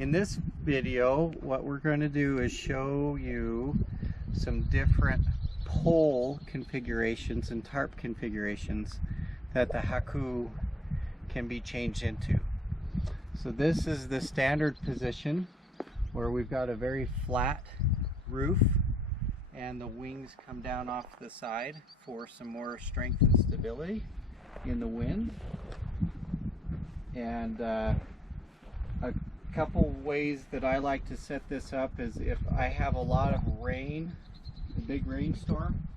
In this video, what we're going to do is show you some different pole configurations and tarp configurations that the Haku can be changed into. So this is the standard position where we've got a very flat roof and the wings come down off the side for some more strength and stability in the wind. And a couple ways that I like to set this up is if I have a lot of rain, a big rainstorm,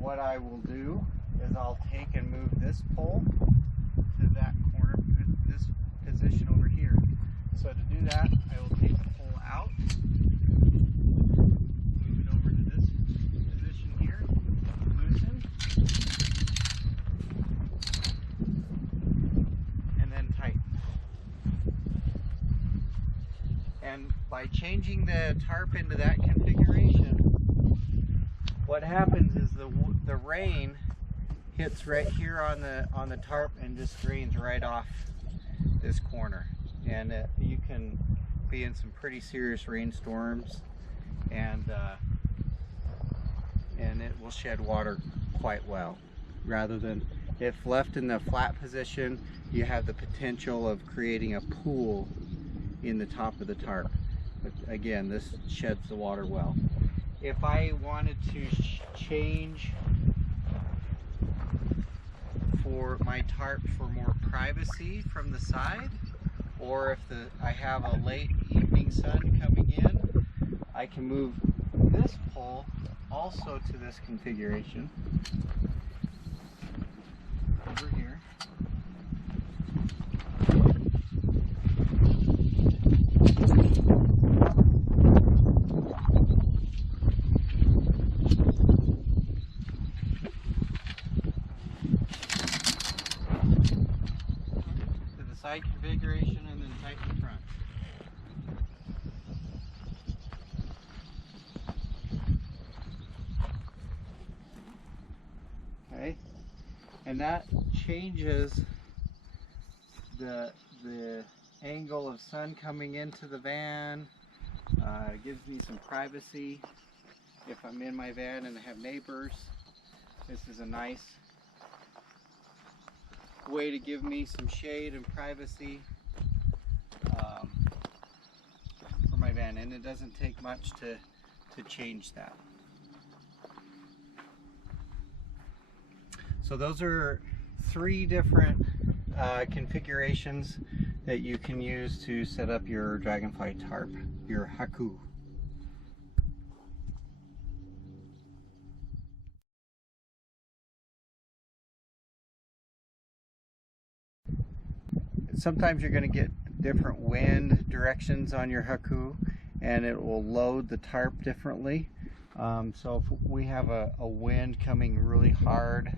what I will do is I'll take and move this pole to that corner, this position over here. So to do that, I will take the pole out, move it over to this position here, loosen, and then tighten. And by changing the tarp into that configuration, what happens is the rain hits right here on the tarp and just drains right off this corner. And you can be in some pretty serious rainstorms, and it will shed water quite well. Rather than if left in the flat position, you have the potential of creating a pool in the top of the tarp. But again, this sheds the water well. If I wanted to change for my tarp for more privacy from the side, or if I have a late evening sun coming in, I can move this pole also to this configuration over here. Side configuration and then tighten the front. Okay, and that changes the angle of sun coming into the van. It gives me some privacy if I'm in my van and I have neighbors. This is a nice way to give me some shade and privacy for my van, and it doesn't take much to change that. So those are three different configurations that you can use to set up your Dragonfly tarp, your Haku. Sometimes you're going to get different wind directions on your Haku, and it will load the tarp differently. So if we have a wind coming really hard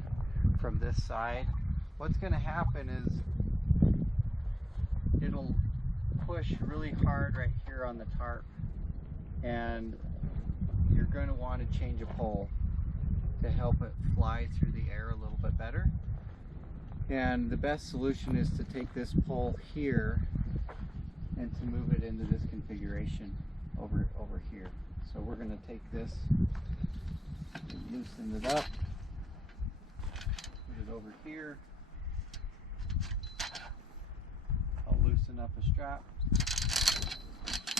from this side, what's going to happen is it'll push really hard right here on the tarp, and you're going to want to change a pole to help it fly through the air a little bit better. And the best solution is to take this pole here and to move it into this configuration over here. So we're going to take this, loosen it up, put it over here. I'll loosen up a strap,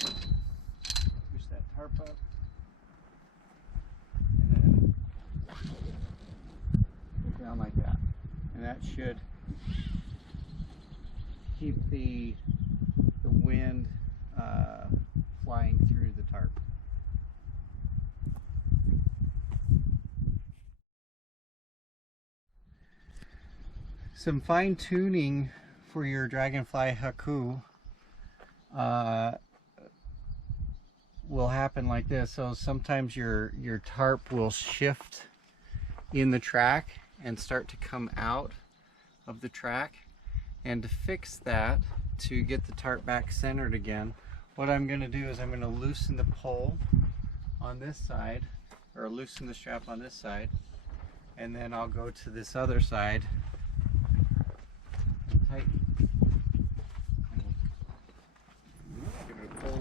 push that tarp up, and then go down like that. And that should keep the wind flying through the tarp. Some fine tuning for your Dragonfly Haku will happen like this. So sometimes your tarp will shift in the track and start to come out of the track. And to fix that, to get the tarp back centered again, what I'm going to do is I'm going to loosen the pole on this side, or loosen the strap on this side, and then I'll go to this other side and tighten. Give it a pull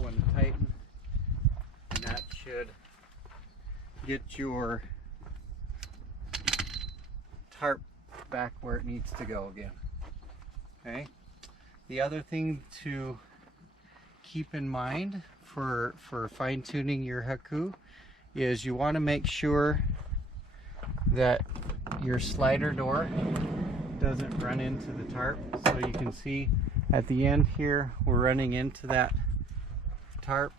should get your tarp back where it needs to go again. Okay. The other thing to keep in mind for fine-tuning your Haku is you want to make sure that your slider door doesn't run into the tarp. So you can see at the end here we're running into that tarp,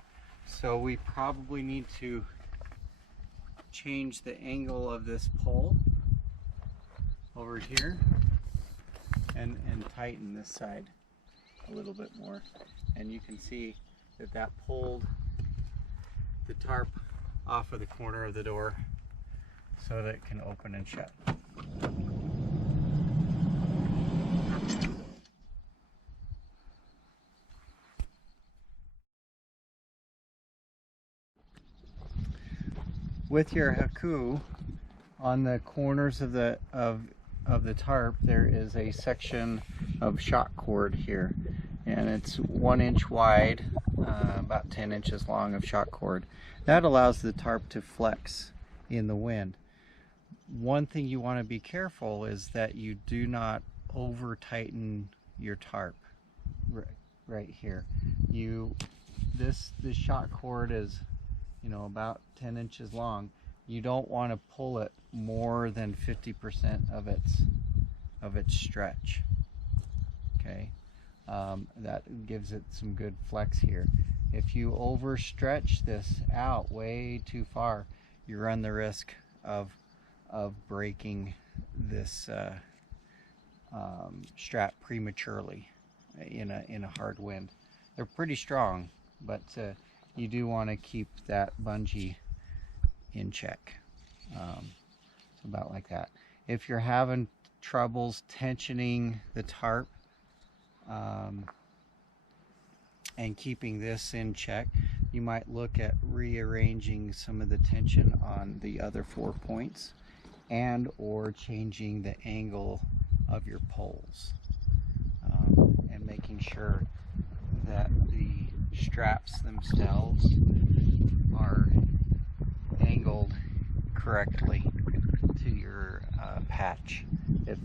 so we probably need to change the angle of this pole over here and tighten this side a little bit more, and you can see that that pulled the tarp off of the corner of the door so that it can open and shut. With your Haku, on the corners of the tarp, there is a section of shock cord here, and it's 1 inch wide, about 10 inches long of shock cord. That allows the tarp to flex in the wind. One thing you want to be careful is that you do not over tighten your tarp right here. This shock cord is, you know, about 10 inches long. You don't want to pull it more than 50% of its stretch. Okay, that gives it some good flex here. If you overstretch this out way too far, you run the risk of breaking this strap prematurely in a hard wind. They're pretty strong, but you do want to keep that bungee in check. So about like that. If you're having troubles tensioning the tarp and keeping this in check, you might look at rearranging some of the tension on the other 4 points and or changing the angle of your poles, and making sure that the straps themselves are angled correctly to your patch. If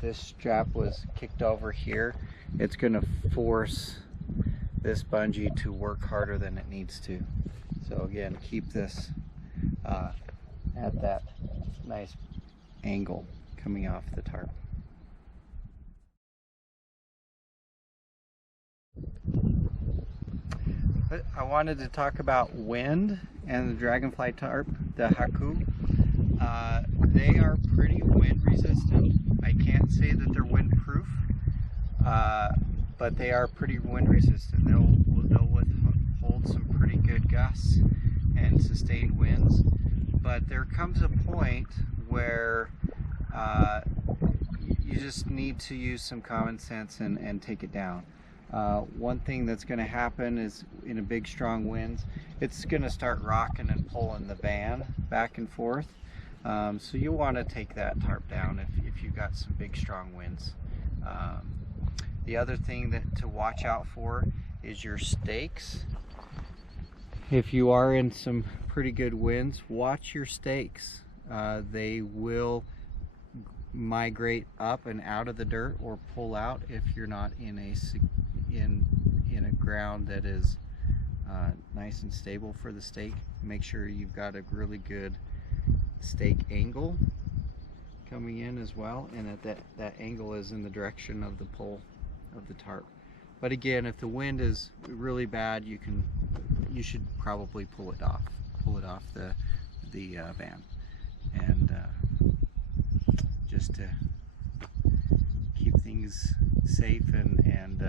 this strap was kicked over here, it's going to force this bungee to work harder than it needs to. So again, keep this at that nice angle coming off the tarp. But I wanted to talk about wind and the Dragonfly tarp, the Haku. They are pretty wind resistant. I can't say that they're windproof, but they are pretty wind resistant. They'll hold some pretty good gusts and sustained winds. But there comes a point where you just need to use some common sense and take it down. One thing that's going to happen is in a big strong winds, it's going to start rocking and pulling the van back and forth. So you want to take that tarp down if you've got some big strong winds. The other thing to watch out for is your stakes. If you are in some pretty good winds, watch your stakes. They will migrate up and out of the dirt or pull out if you're not in a ground that is nice and stable for the stake. Make sure you've got a really good stake angle coming in as well, and that angle is in the direction of the pole of the tarp. But again, if the wind is really bad, you should probably pull it off the van, and just to keep things safe and